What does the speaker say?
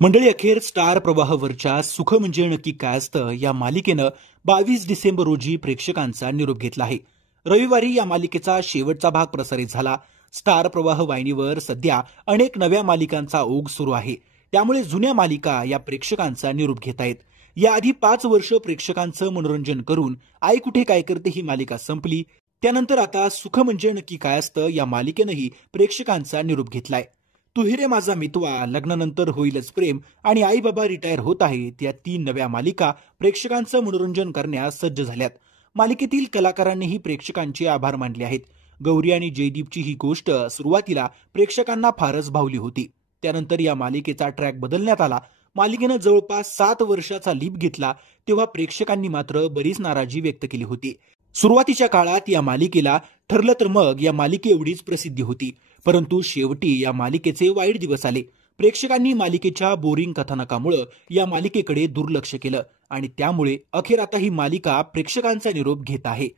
मंडळी, अखेर स्टार प्रवाहावरच्या सुख म्हणजे नक्की काय असतं या मालिकेनं 22 डिसेंबर रोजी प्रेक्षकांचा निरोप घेतला आहे. रविवारी या मालिकेचा शेवटचा भाग प्रसारित झाला. स्टार प्रवाह वाहिनीवर सध्या अनेक नव्या मालिकांचा ओघ सुरू आहे. त्यामुळे जुन्या मालिका या प्रेक्षकांचा निरोप घेत आहेत. याआधी 5 वर्ष प्रेक्षकांचं मनोरंजन करून आई कुठे काय करते ही मालिका संपली. त्यानंतर आता सुख म्हणजे नक्की काय असतं या मालिकेनंही प्रेक्षकांचा निरोप घेतलाय. तू रे माझा मितवा, लग्नानंतर होईलच प्रेम आणि आई बाबा रिटायर होत आहेत या 3 नव्या मालिका प्रेक्षकांचं मनोरंजन करण्यास सज्ज झाल्यात. मालिकेतील कलाकारांनीही प्रेक्षकांचे आभार मानले आहेत. गौरी आणि जयदीपची ही गोष्ट सुरुवातीला प्रेक्षकांना फारच भावली होती. त्यानंतर या मालिकेचा ट्रॅक बदलण्यात आला. मालिकेनं जवळपास 7 वर्षाचा लीप घेतला तेव्हा प्रेक्षकांनी मात्र बरीच नाराजी व्यक्त केली होती. सुरुवातीच्या काळात या मालिकेला ठरलं तर मग या मालिके एवढीच प्रसिद्धी होती. परंतु शेवटी या मालिकेचे वाईट दिवस आले. प्रेक्षकांनी मालिकेच्या बोरिंग कथानकामुळे या मालिकेकडे दुर्लक्ष केलं आणि त्यामुळे अखेर आता ही मालिका प्रेक्षकांचा निरोप घेत आहे.